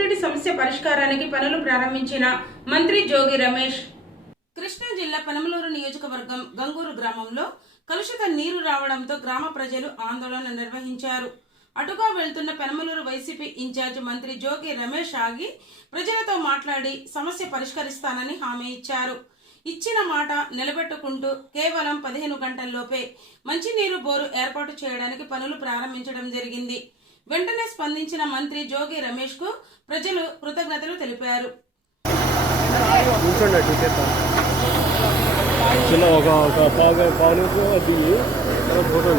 సమస్య పరిష్కారానికి పనులు ప్రారంభించిన మంత్రి జోగి రమేష్? కృష్ణా జిల్లా పెనమలూరు నియోజకవర్గం గంగూరు గ్రామంలో కలుషిత నీరు రావడంతో గ్రామ ప్రజలు ఆందోళన నిర్వహించారు. అటుగా వెళ్తున్న పెనమలూరు వైసీపీ ఇన్ఛార్జ్ మంత్రి జోగి రమేష్ ఆగి ప్రజలతో మాట్లాడి సమస్య పరిష్కరిస్తానని హామీ ఇచ్చారు. ఇచ్చిన మాట నిలబెట్టుకుంటూ కేవలం పదిహేను గంటల్లోపే మంచినీరు బోరు ఏర్పాటు చేయడానికి పనులు ప్రారంభించడం జరిగింది. వెంటనే స్పందించిన మంత్రి జోగి రమేష్కు ప్రజలు కృతజ్ఞతలు తెలిపారు. చిన్న ఒక ఒక పావు పావు తర్వాత ఫోటో